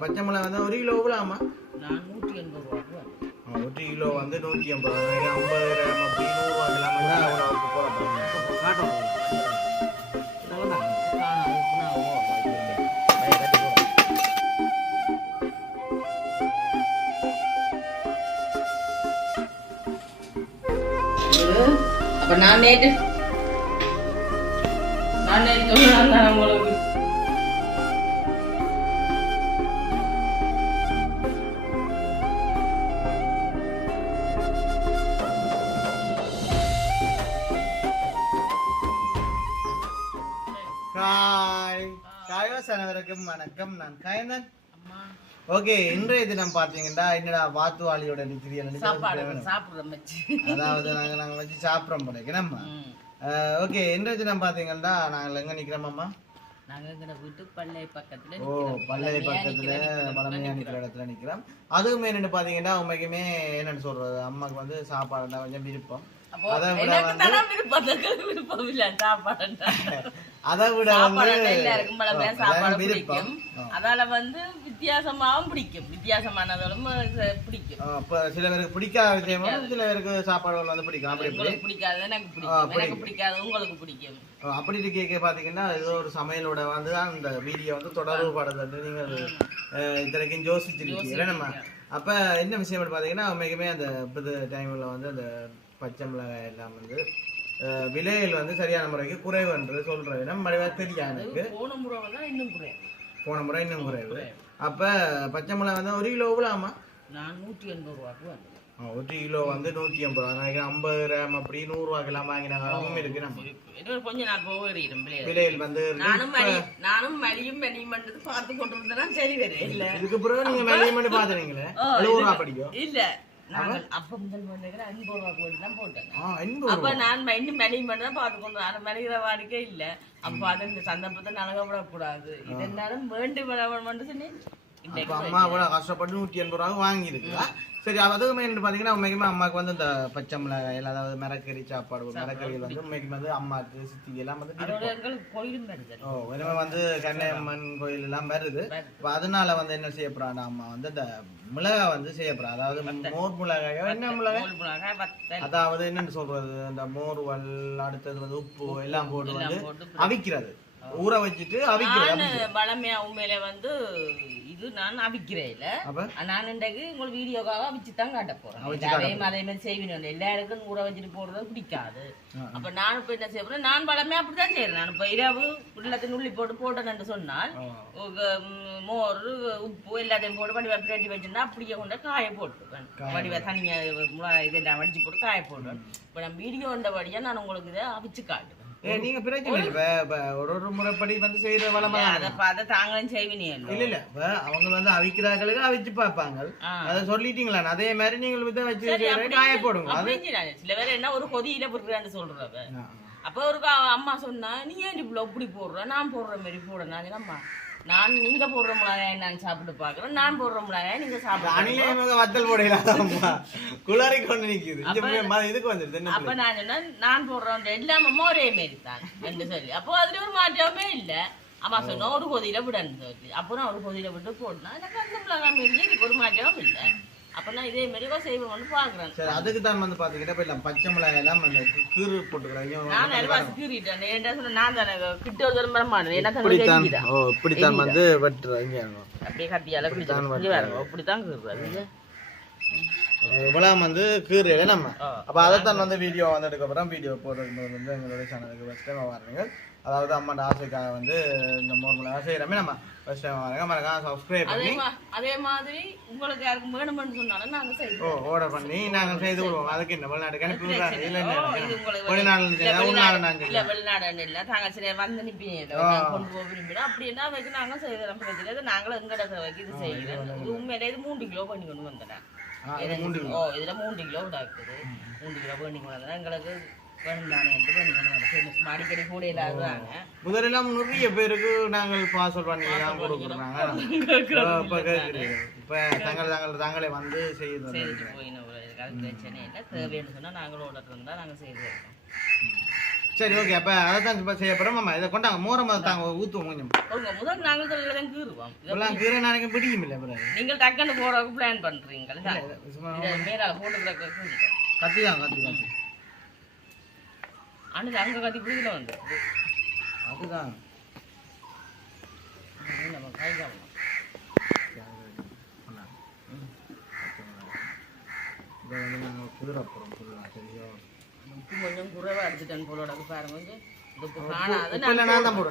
பச்சை மிளகா வந்து 1 கிலோ எவ்வளோமா? நான் 180 ரூபாய்க்கு 1 கிலோ வந்து 180, 50 கிராம் அப்படி 100 ரூபா இல்லாமல் தான் அவ்வளோ போட காட்டும். அப்ப நான் நேற்று உங்களுக்கு அனைவருக்கும் வணக்கம். நான் காயந்தன். ஓகே, இன்றைய தினம் பார்த்தீங்கன்னா என்னடா வாத்துவாளியோட அதாவது நாங்கள் வச்சு சாப்பிட்றோம் போல நம்ம. ஓகே, இன்றைய தினம் பார்த்தீங்கன்னா நாங்கள் எங்க நிக்கிறோம்மா? பல்லை பக்கத்துல பழமையா நிக்கிற இடத்துல நிக்கிறோம். அதுவுமே என்னன்னு பாத்தீங்கன்னா உண்மைக்குமே என்னன்னு சொல்றது, அம்மாக்கு வந்து சாப்பாடு கொஞ்சம் விருப்பம். அதை விட வந்து விருப்பம். அதால வந்து வித்தியாசமாவும் பிடிக்கும், வித்தியாசமானதோடும் பிடிக்கும். சில பேருக்கு பிடிக்காத விஷயமும் சில பேருக்கு சாப்பாடுகள் வந்து பிடிக்கும். அப்படி பிடிக்காது, எனக்கு பிடிக்கும், எனக்கு பிடிக்காது, உங்களுக்கு பிடிக்கும். அப்படி கேட்க பாத்தீங்கன்னா ஏதோ ஒரு சமையலோட வந்து அந்த வீடியோ வந்து தொடர்பு படுறது நீங்கள் இத்தனைக்கும் யோசிச்சிருக்கீங்க நம்ம. அப்ப என்ன விஷயம் பாத்தீங்கன்னா உண்மைக்குமே அந்த டைம்ல வந்து அந்த பச்சை மிளகாய் எல்லாம் வந்து விலையில் வந்து சரியான முறைக்கு குறைவு என்று சொல்றது நம்ம தெரியாது. எனக்கு போன முறை இன்னும் குறைவு. அப்ப பச்சை மிளகாய் வந்து 1 கிலோ எவ்வளோமா? நான் 180 ரூபாய்க்கு வாங்க. 1 கிலோ வந்து 180 ரூபா. நாளைக்கு 50 கிராம் அப்படி 100 ரூபாய்க்கு எல்லாம் வாங்கினாங்க இருக்கு. நம்ம கொஞ்சம் நான் போகிறேன் விலையில் வந்து நானும் மலியும் மலியும் பார்த்து கொண்டு வந்தா சரி வேற இல்ல. இதுக்கு பிறகு நீங்க மலியும் பண்ணி பாத்துறீங்களே 70 ரூபா படிக்கும் இல்ல. அப்ப முதல் 50 ரூபாய்க்கு தான் போட்டேன். அப்ப நான் இன்னும் மலியும் பண்ணி தான் பார்த்து கொண்டு வரேன். மலிகிற வாடிக்கை இல்ல. அப்ப அது இந்த சந்தர்ப்பத்தை நலகப்படக்கூடாது. இது என்னாலும் வேண்டி மட்டும் சொன்னி அம்மா கூட கஷ்டப்பட்டு 180 ரூபாய்க்கு வாங்கியிருக்கா. சரி, அதுவுமே பாத்தீங்கன்னா உண்மைக்குமே அம்மாவுக்கு வந்து இந்த பச்சை மிளகாயில் அதாவது மிளகறி சாப்பாடு மிளகறிகள் வந்து உண்மைக்கு வந்து அம்மாவுக்கு சித்தி எல்லாம் வந்து வந்து கண்ணையம்மன் கோயில் எல்லாம் வருது. இப்போ அதனால வந்து என்ன செய்யப்படுறாங்க, அம்மா வந்து இந்த மிளகா வந்து செய்யப்படுறா. அதாவது மோர் மிளகாயோ என்ன மிளகாய், அதாவது என்னன்னு சொல்றது, இந்த மோர்வல் அடுத்தது வந்து உப்பு எல்லாம் போட்டு வந்து அவிக்கிறது, ஊற வச்சுட்டு அவிக்கிறது. பழமையா உண்மையில வந்து இது நான் அவிக்கிறேன் இல்ல. நான் இன்றைக்கு உங்களுக்கு வீடியோக்காக அவிச்சுதான் காட்ட போறேன். அதே மாதிரி செய்வேன். எல்லாருக்கும் ஊற வச்சுட்டு போடுறது பிடிக்காது. அப்ப நான் இப்ப என்ன செய்யறேன், நான் பழமையா அப்படித்தான் செய்யறேன். நான் இப்ப இரவு உள்ளத்தின் உள்ளி போட்டேன்னு சொன்னால் மோர் உப்பு எல்லாத்தையும் போட்டு வடிவா பிரட்டி வச்சிருந்தா அப்படியே கொண்டு காய போட்டுருவேன். வடிவா தனியா இதெல்லாம் வடிச்சு போட்டு காய போடுவேன். இப்ப நான் வீடியோ வந்தபடியா நான் உங்களுக்கு இதை அவிச்சு காட்டுவேன். நீங்க பிரச்சனை ஒரு முறைப்படி வந்து செய்யற வளமா அதை தாங்களும் செய்வீங்க இல்ல. அவங்க வந்து அவிக்கிறாங்களுக்கு அவிச்சு பார்ப்பாங்க. அதை சொல்லிட்டீங்களா? அதே மாதிரி நீங்க இதை வச்சு காய போடுங்க. சில பேர் என்ன ஒரு கொதியில போடுறான்னு சொல்றவ. அப்ப ஒரு அம்மா சொன்னா நீ ஏன் இப்படி போடுற, நான் போடுற மாதிரி போடுறேன். அம்மா நான் நீங்க போடுற மிளகாய் நான் சாப்பிட்டு பாக்குறேன், நான் போடுற மிளகாய் நீங்க சாப்பிடுங்க. வத்தல் போடலாம் குளறி கொண்டு நிக்குது. இதுக்கு வந்துருது. அப்ப நான் சொன்னா நான் போடுறேன் எல்லாமே ஒரே மாரி தான் என்று சொல்லி. அப்போ அதுல ஒரு மாற்றமே இல்ல. அம்மா சொன்னா ஒரு கொதியில விடன்னு சொல்லி. அப்போ நான் ஒரு கொதியில விட்டு போட்டேன்னா எனக்கு அந்த மிளகாய் மாரியே எனக்கு ஒரு மாற்றமும் இல்லை. அப்ப நான் இதே மாதிரி செய்வேன் பாக்குறேன். சரி, அதுக்கு தான் வந்து பாத்தீங்கன்னா இப்ப பச்சை மிளகாய் எல்லாம் கீறு போட்டுக்கிறாங்க. நான் அல்வாசி கீறிட்டேன். என்ன சொன்ன நான் தானே கிட்ட ஒரு தரம் வர மாட்டேன். இப்படித்தான் வந்து வெட்டுறாங்க. அப்படியே கத்தியால இப்படித்தான் கீறுறாங்க. இவ்வளவு வந்து கீரையில நம்ம அப்ப அதைத்தான் வந்து வீடியோ வந்ததுக்கு அப்புறம் வீடியோ போடுறது வந்து எங்களுடைய சேனலுக்கு ஃபர்ஸ்ட் டைம் வாருங்க. அதாவது அம்மாண்ட ஆசைக்காக வந்து இந்த மோர் மிளகா செய்யறமே நம்ம ஃபர்ஸ்ட் டைம் வாருங்க. மறக்காம சப்ஸ்கிரைப் பண்ணி அதே மாதிரி உங்களுக்கு யாருக்கு வேணும்னு சொன்னாலும் நாங்க செய்வோம். ஆர்டர் பண்ணி நாங்க செய்து விடுவோம். அதுக்கு என்ன வெளிநாட்டுக்கு அனுப்பி விடுறாங்க. வெளிநாடு இல்ல தாங்க சரி வந்து நிப்பீங்க கொண்டு போக விரும்பினா அப்படின்னா வைக்க நாங்க செய்யறோம். பிரச்சனை நாங்களும் எங்கட வைக்க இது செய்யறோம். இது உண்மையிலே இது 3 கிலோ பண்ணி கொண்டு வந்துட்டேன். இதுல 3 கிலோ இருக்குது. 3 கிலோ பண்ணி கொண்டு வந்தா எங்களுக்கு முதலெல்லாம் நிறைய பேருக்கு நாங்கள் பார்சல் பண்ணி தான் கொடுக்குறாங்க. இப்ப தாங்களே வந்து செய்து பிரச்சனை இல்லை. தேவைன்னு சொன்னா நாங்களும் இருந்தா நாங்க செய்து சரி ஓகே அப்ப அதான் இப்ப செய்ய போறோம் மாமா இத கொண்டாங்க மோரமா தாங்க ஊத்துவோம் கொஞ்சம் முதல்ல நாங்கள் தான் கீறுவோம் இதெல்லாம் கீரை நாளைக்கு பிடிக்கும் இல்ல பிறகு நீங்கள் டக்குன்னு போறதுக்கு பிளான் பண்றீங்க மேல போட்டு கத்தி அண்ணு அங்க கத்தி பிடிக்கல வந்து அதுதான் நம்ம கை காணும் உப்பு கொஞ்சம் குறைவா எடுத்துட்டேன் போலோட பாருங்க கொஞ்சம் உப்பு காணாது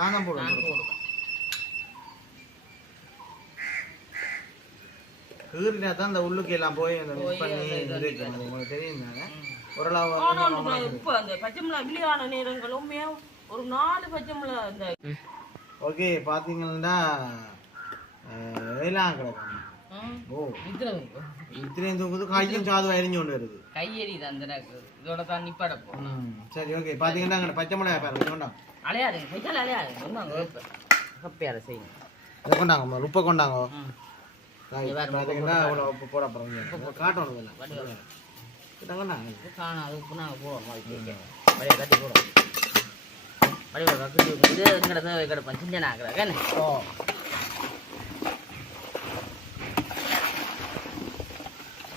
நான் தான் போடுவேன் கீரினா தான் அந்த உள்ளுக்கு எல்லாம் போய் அந்த மிக்ஸ் பண்ணி உங்களுக்கு தெரியும் ஓரளவு உப்பு அந்த பச்சை மிளகாய் விளையாட நேரங்களும் ஒரு 4 பச்சை மிளகாய் அந்த ஓகே பாத்தீங்கன்னா எல்லாம் கிடக்கும் ஓ இத்தனையும் தூக்குது கையும் சாது அரிஞ்சு கொண்டு வருது கையெறிது அந்த இதோட தான் நிப்பாட போகும் சரி ஓகே பாத்தீங்கன்னா அங்கே பச்சை மிளகாய் பாருங்க கொண்டாங்க அலையாதுங்க கையால் அலையாதுங்க கொண்டாங்க கப்பையால செய்யுங்க அதை கொண்டாங்க உப்பை கொண்டாங்க பார்த்தீங்கன்னா அவ்வளோ உப்பு போட போகிறோம் காட்டணும் இல்லை காணாது உப்பு நாங்கள் போடுவோம் வழியை கட்டி போடுவோம் வழியை கட்டி இது எங்கட கிடப்பேன் சின்ன ஆக்குறாங்க ஓ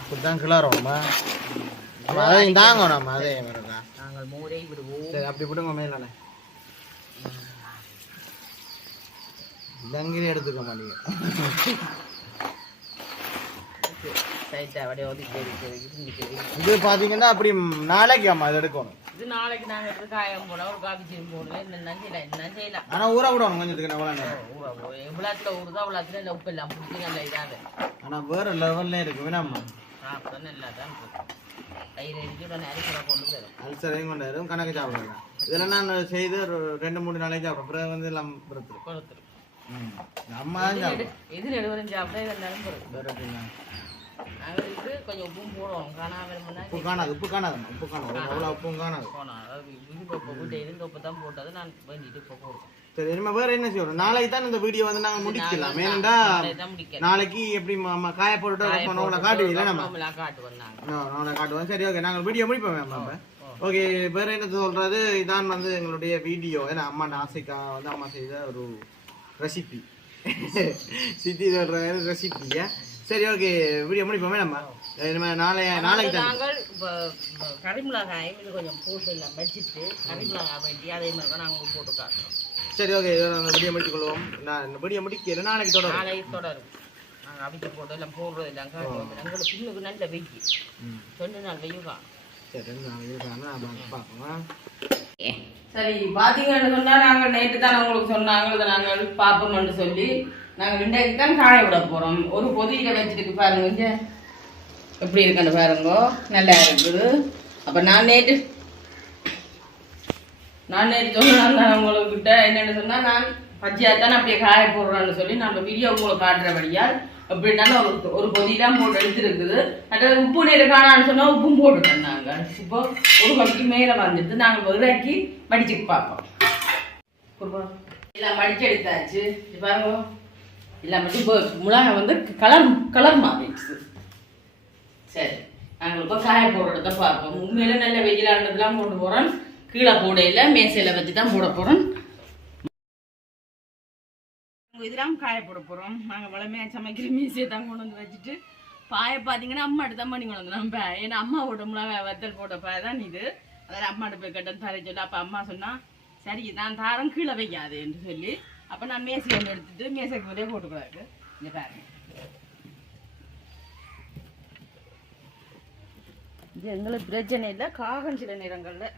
இப்படிதான் கிளறோம்மா அதையும் தாங்க நம்ம அதே மாதிரிடா நாங்கள் மூரை விடுவோம் சரி அப்படி விடுங்க மேலே இதங்கிரி எடுத்துக்க மாட்டீங்க இது பாத்தீங்கன்னா அப்படி நாளைக்கு அம்மா இது எடுக்கணும் இது நாளைக்கு நாங்க எடுத்து காயம் போனா ஒரு காபி சீன் போடல என்ன செய்யலாம் ஆனா ஊற விடணும் கொஞ்சத்துக்கு எவ்வளோத்துல ஊறுதோ அவ்வளோத்துல இல்லை உப்பு எல்லாம் பிடிச்சி நல்ல இதாக ஆனா வேற லெவல்ல இருக்கு வேணாம்மா அப்பதான் நல்லா தான் தயிர் அரிச்சு உடனே அரிசியை கொண்டு வரும் அல்சரையும் கொண்டு வரும் கணக்கு சாப்பிடுறேன் இதெல்லாம் நான் செய்து ஒரு 2-3 நாளைக்கு சாப்பிட்றேன் பிறகு வந்து எல்லாம் கொடுத்துரும் நம்ம எது நெடுவரும் சாப்பிட்டா இதெல்லாம் பொறுத்து நாங்கள் கொஞ்சம் உப்பும் போடுவோம் காணாமல் உப்பு காணாது அவ்வளோ உப்பும் காணாது இருந்து உப்பு தான் போட்டது நான் வேண்டிட்டு இப்போ போடுவோம் சரி இனிமே வேற என்ன செய்யணும் நாளைக்கு தான் இந்த வீடியோ வந்து நாங்கள் முடிக்கலாம் ஏனெண்டா நாளைக்கு எப்படி காய போட்டுட்டு காட்டுவீங்களா நம்ம காட்டுவோம் சரி ஓகே நாங்கள் வீடியோ முடிப்போம் மேம் ஓகே வேற என்ன சொல்றது இதான் வந்து எங்களுடைய வீடியோ ஏன்னா அம்மா ஆசைக்கா வந்து அம்மா செய்த ஒரு ரெசிபி சித்தி சொல்ற ரெசிபியா சரி ஓகே வீடியோ முடிப்போமே நம்ம நாளைக்கு நாங்கள் கறிமிளகாய் இது கொஞ்சம் போட்டு எல்லாம் வச்சுட்டு கறிமிளகாய் வேண்டி அதே மாதிரி தான் நாங்கள் போட்டு காட்டுறோம் சரி ஓகே நாங்கள் வீடியோ முடிச்சுக்கொள்வோம் நான் வீடியோ முடிக்கல நாளைக்கு தொடரும் நாங்கள் அவிச்சு போட்டு எல்லாம் போடுறது எல்லாம் காட்டுவோம் எங்களுக்கு பின்னுக்கு நல்ல வெய்யி 2 நாள் வெய்யுகா சரி 2 நாள் வெய்யுகா பார்ப்போம் சரி பார்த்தீங்கன்னு சொன்னால் நாங்கள் நேற்று தான் உங்களுக்கு சொன்னாங்க நாங்கள் பார்ப்போம்னு சொல்லி நாங்கள் இன்றைக்கு தான் காய விட போகிறோம் ஒரு பொதியில் வச்சுருக்கு பாருங்க இங்கே எப்படி இருக்குன்னு பாருங்க நல்லா இருக்குது அப்போ நான் நேற்று சொன்னேன் உங்கள்கிட்ட என்னென்னு சொன்னால் நான் பச்சையாத்தான் அப்படியே காய போடுறேன்னு சொல்லி நம்ம வீடியோ உங்களுக்கு காட்டுறபடியால் அப்படின்னாலும் ஒரு பொதியெல்லாம் போட்டு எடுத்துருக்குது அதாவது உப்பு நீர் காணான்னு சொன்னால் உப்பும் போட்டுட்டோம் நாங்கள் இப்போ ஒரு படிக்கு மேலே வந்துட்டு நாங்கள் இறக்கி மடிச்சுக்கு பார்ப்போம் எல்லாம் மடிச்சு எடுத்தாச்சு இது பாருங்க எல்லாம் மட்டும் இப்போ மிளகாய் வந்து கலர் மாறிடுச்சு சரி நாங்கள் இப்போ காய போடுறத பார்ப்போம் உண்மையில நல்ல வெயிலானதெல்லாம் போட்டு போகிறோம் கீழே போடையில மேசையில் வச்சு தான் போட போகிறோம் இதெல்லாம் காய போட போகிறோம் நாங்கள் வளமையாக சமைக்கிற மேசையை தான் கொண்டு வந்து வச்சுட்டு பாயை பார்த்தீங்கன்னா அம்மாட்ட தான் பண்ணி கொண்டு வந்து நம்ம ஏன்னா அம்மாவோட மிளகாய் வத்தல் போட்ட பாய் தான் இது அதாவது அம்மாட்ட போய் கட்ட தர சொல்லி அப்போ அம்மா சொன்னால் சரி நான் தாரம் கீழே வைக்காது என்று சொல்லி அப்போ நான் மேசை ஒன்று எடுத்துட்டு மேசைக்கு போதே போட்டுக்கூடாது இங்கே பாருங்க இது எங்களுக்கு பிரச்சனை இல்லை காகம் சில நேரங்களில்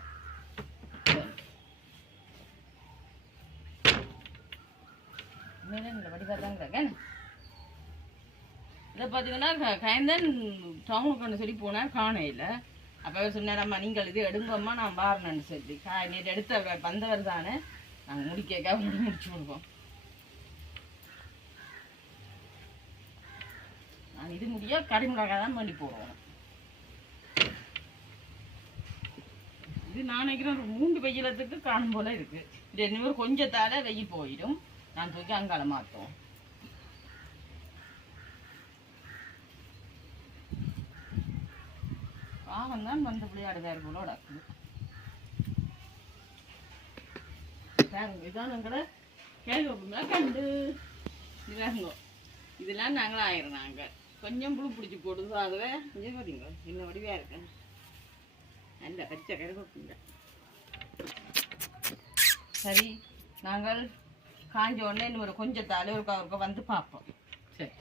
வடிவாதாங்க இதை பார்த்தீங்கன்னா கயந்தன் டவுனுக்கு சொல்லி போனேன் காணையில் அப்போ சொன்னாரம்மா நீங்கள் இது எடுங்கம்மா நான் பாருனேன்னு சொல்லி நேற்று எடுத்த வந்தவர் தானே நாங்கள் முடிக்க முடிச்சு கொடுப்போம் நாங்கள் இது முடிய கறிமிளகாய் தான் பண்ணி போடுவோம் இது நான் நினைக்கிறேன் ஒரு 3 வெயிலத்துக்கு காணும் போல இருக்கு இது இன்னொரு கொஞ்சத்தால வெயில் போயிடும் நான் தூக்கி அங்கால மாற்றோம் பாவம் தான் வந்து விளையாடுவார் போல நடக்குது பாருங்க இதான் எங்களோட கேள்வி கண்டு இதாங்க இதெல்லாம் நாங்களும் ஆயிரம் நாங்கள் கொஞ்சம் புழு பிடிச்சி போடுது அதுவே கொஞ்சம் பார்த்தீங்க என்ன வடிவாக இருக்கேன் நல்ல பச்சை கருவேப்பிலை சரி நாங்கள் காஞ்ச உடனே இன்னும் ஒரு கொஞ்சத்தாலே ஒரு வந்து பார்ப்போம் சரி